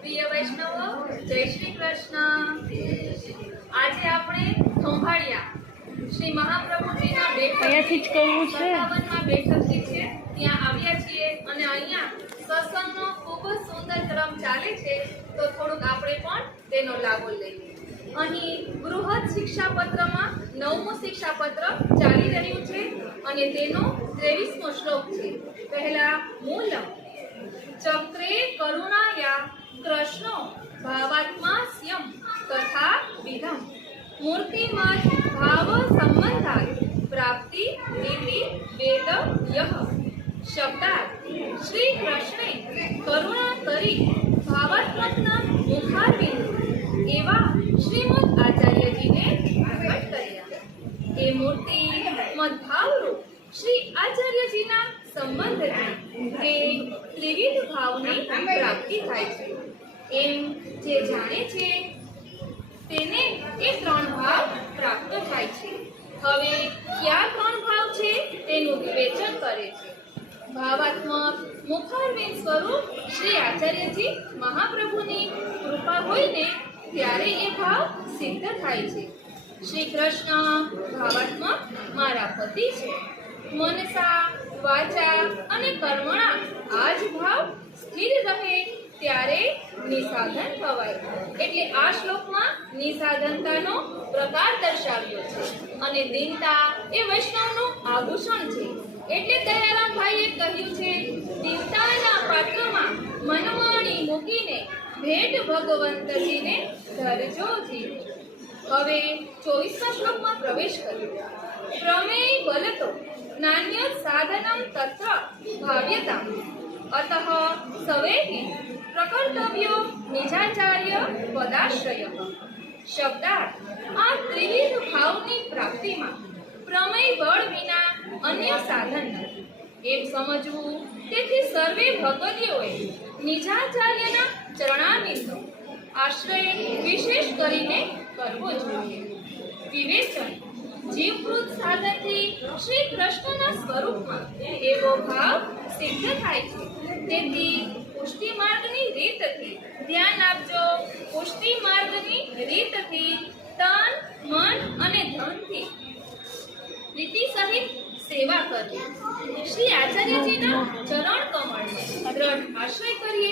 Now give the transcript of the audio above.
પ્રિય વૈષ્ણવો જય શ્રી કૃષ્ણ. આજે આપણે ખંભાળિયા શ્રી મહાપ્રભુજીના બેઠક અહીંયાથી જ કરવું છે. સત્તાવનમાં બેઠક જે છે ત્યાં આવ્યા છીએ અને અહીંયા સત્સંગનો ખૂબ જ સુંદર ક્રમ ચાલે છે તો થોડુંક આપણે પણ તેનો લાભો લઈએ. અહીં બૃહદ શિક્ષાપત્રમાં નવમું શિક્ષાપત્ર ચાલી રહ્યું છે અને તેનો ત્રેવીસમો શ્લોક છે. પહેલા મૂલમ ચક્રે કરુણાયા કૃષ્ણો ભાવાત્માસ્યમ તથા વિધમ. મૂર્તિમાન ભાવ સંબંધાય, પ્રાપ્તિ નીતિ વેદ યહ. શબ્દાર્થ, શ્રી કૃષ્ણે કરુણા કરી ભાવાત્મકના મુખારબિંદુ એવા શ્રીમદ આચાર્યજીને પ્રગટ કર્યા. એ મૂર્તિ મદભાવરૂપ શ્રી આચાર્યજીના છે તે ત્રિવિધ ભાવની પ્રાપ્તિ થાય છે. એમ જે જાણે છે, તેને એ ત્રણ ભાવ પ્રાપ્ત થાય છે. હવે કયા ત્રણ ભાવ છે, તેનું વિવેચન કરે છે. ભાવાત્મક મુખારબિંદ સ્વરૂપ શ્રી આચાર્યજી મહાપ્રભુની કૃપા હોઈને ત્યારે એ ભાવ સિદ્ધ થાય છે. શ્રી કૃષ્ણ, ભાવાત્મક મારા પતિ છે. મનસા વાચા અને કર્મણા આ જ ભાવ સ્થિર રહે ત્યારે નિસાધન ભવાય. એટલે આ શ્લોકમાં નિસાધનતાનો પ્રકાર દર્શાવ્યો છે. અને દીનતા એ વૈષ્ણવનું આભૂષણ છે. એટલે દયારામભાઈએ કહ્યું છે, દીનતાના પાત્રમાં મનવાણી મૂકીને ભેટ ભગવંતજીને ધરજો જીવ હવે ચોવીસમા શ્લોકમાં પ્રવેશ કર્યો. પ્રમેય બલતો નાન્ય સાધનમ તથા ભાવ્યતા અતઃ સવેહી પ્રકર્તવ્યો નિજાચાર્ય પદાશ્રય શબ્દાર્થ આ ત્રિવિધ ભાવની પ્રાપ્તિમાં પ્રમેય બળ વિના અન્ય સાધન નથી એમ સમજવું તેથી સર્વે ભગવતીઓએ નિજાચાર્યના ચરણાબિંદુ આશ્રય વિશેષ કરીને કરવો જોઈએ। વિવેચન જીવકૃત સાધનથી શ્રી કૃષ્ણના સ્વરૂપમાં એવો ભાવ સિદ્ધ થાય છે. તેથી પુષ્ટિ માર્ગની રીતથી ધ્યાન આપજો. પુષ્ટિ માર્ગની રીતથી તન, મન અને ધનથી પ્રીતિ સહિત સેવા કરવી. શ્રી આચાર્યજીના ચરણ કમળને દ્રઢ આશ્રય કરીએ.